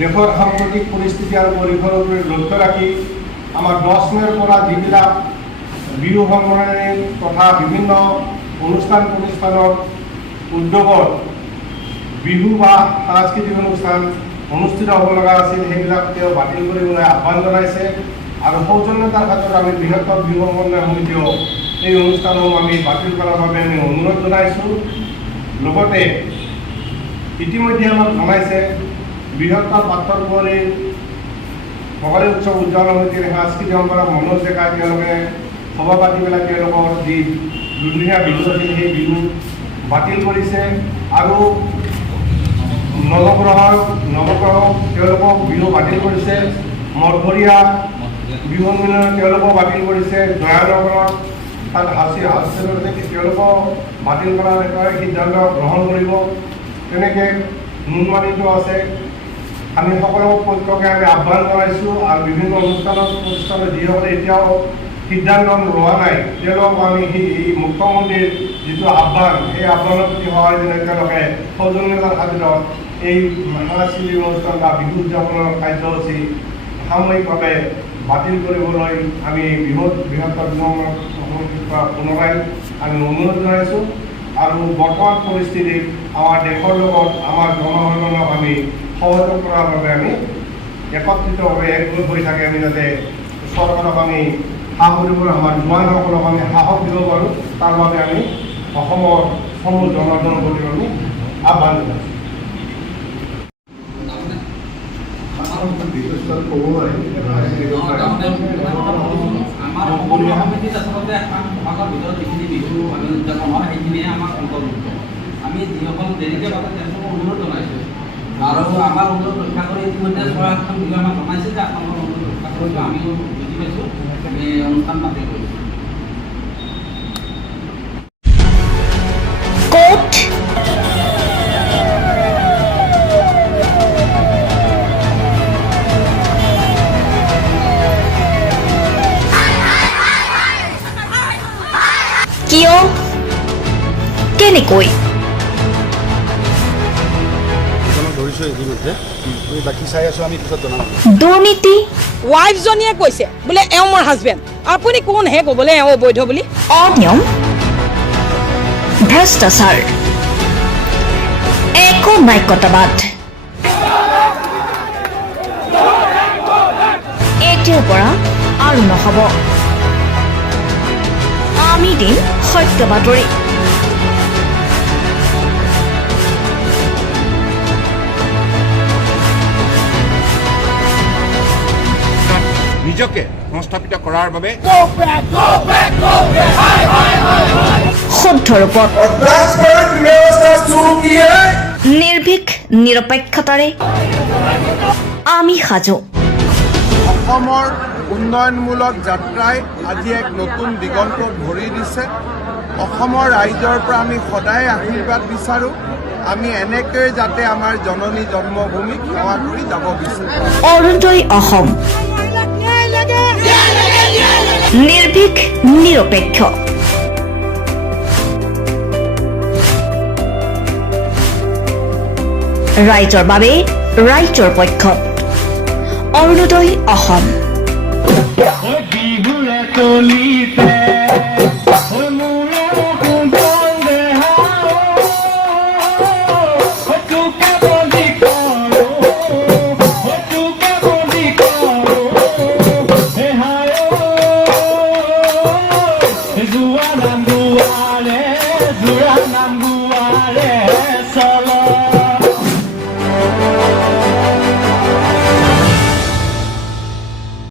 দেশৰ সাম্প্ৰতিক পৰিস্থিতি আৰু পৰিসৰলৈ লক্ষ্য ৰাখি আমাৰ 10 মে'ৰ পৰা যিবিলাক বিহু সংগ্ৰামী তথা বিভিন্ন অনুষ্ঠান প্ৰতিষ্ঠানৰ উদ্যোগত বিহু বা সাংস্কৃতিক অনুষ্ঠান অনুষ্ঠিত হ'ব লগা আছিল সেইবিলাক তেওঁ বাতিল কৰিবলৈ আহ্বান জনাইছে আৰু সৌজন্যতাৰ ক্ষেত্ৰত আমি বৃহত্তৰ বিহু সমন্বয় সমিতিও এই অনুষ্ঠানসমূহ আমি বাতিল কৰাৰ বাবে আমি অনুৰোধ জনাইছোঁ। লগতে ইতিমধ্যে আমাক জনাইছে বৃহত্তৰ পাথৰ কুঁৱৰীৰ ভোগালী উৎসৱ উদযাপন সমিতিৰ সাংস্কৃতিক সম্পাদক মনোজ ডেকাই তেওঁলোকে সভা পাতি পেলাই তেওঁলোকৰ যি দুদিনীয়া বিহু আছিল সেই বিহু বাতিল কৰিছে আৰু নৱগ্ৰহক তেওঁলোকক বিহু বাতিল কৰিছে। মঠঘৰীয়া বিহু সন্মিলন তেওঁলোকক বাতিল কৰিছে। জয়ানগৰত তাত তেওঁলোকক বাতিল কৰাৰ একেবাৰে সিদ্ধান্ত গ্ৰহণ কৰিব। তেনেকৈ নুনমাটিতো আছে। আমি সকলো পক্ষকে আমি আহ্বান জনাইছোঁ আৰু বিভিন্ন প্ৰতিষ্ঠানত যিসকলে এতিয়াও সিদ্ধান্ত লোৱা নাই তেওঁলোকক আমি সেই মুখ্যমন্ত্ৰীৰ যিটো আহ্বান সেই আহ্বানৰ প্ৰতি সহায় দিলে তেওঁলোকে সৌজন্যতাৰ খাতিৰত এই সাংস্কৃতিক অনুষ্ঠান বা বিহু উদযাপনৰ কাৰ্যসূচী সাময়িকভাৱে বাতিল কৰিবলৈ আমি বৃহত্তৰ সমিতিৰ পৰা পুনৰাই আমি অনুৰোধ জনাইছোঁ আৰু বৰ্তমান পৰিস্থিতিত আমাৰ দেশৰ লগত আমাৰ জনসাধাৰণক আমি সহযোগ কৰাৰ বাবে আমি একত্ৰিতভাৱে একগোট হৈ থাকে আমি যাতে চৰকাৰক আমি সাহস দিব আমাৰ জোৱানসকলক আমি সাহস দিব পাৰোঁ তাৰ বাবে আমি অসমৰ সমূহ জনসাধাৰণৰ প্ৰতি আমি আহ্বান জনাইছোঁ। আমাৰ সকলো সমিতিত আচলতে বহাগৰ ভিতৰত যিখিনি বিহু আমি উদযাপন হয় সেইখিনিয়ে আমাক অন্তৰ্ভুক্ত। আমি যিসকল দেৰিকৈ পাতে তেওঁলোকক অনুৰোধ জনাইছোঁ আৰু আমাৰ অনুৰোধ ৰক্ষা কৰি ইতিমধ্যে 6-8খন বিহু আমাক জনাইছে যে আপোনালোকৰ অনুৰোধ ৰক্ষা কৰিছোঁ। আমিও বুজি পাইছোঁ, আমি অনুষ্ঠান বাতিল কৰিছোঁ। কিয় কেনেকৈ দুৰ্নীতি ৱাইফজনীয়ে কৈছে বোলে এওঁ মোৰ হাজবেণ্ড, আপুনি কোন হে ক'বলৈ এওঁ অবৈধ বুলি? অনিয়ম ভ্ৰষ্টাচাৰ একনায়কতাবাদ এতিয়াৰ পৰা আৰু নহ'ব। আমি দিম সত্য বাতৰি। নিজকে সংস্থাপিত কৰাৰ বাবে শুদ্ধ ৰূপত নিৰ্ভীক নিৰপেক্ষতাৰে আমি সাজু। অসমৰ উন্নয়নমূলক যাত্ৰাই আজি এক নতুন দিগন্তত ভৰি দিছে। অসমৰ ৰাইজৰ পৰা আমি সদায় আশীৰ্বাদ বিচাৰোঁ। আমি এনেকৈ যাতে আমাৰ জননী জন্মভূমিক সেৱা কৰি যাব বিচাৰোঁ। অৰুণোদয় অসম নিৰ্ভীক নিৰপেক্ষ ৰাইজৰ বাবে ৰাইজৰ পক্ষত অৰুণোদয় অসম। Nam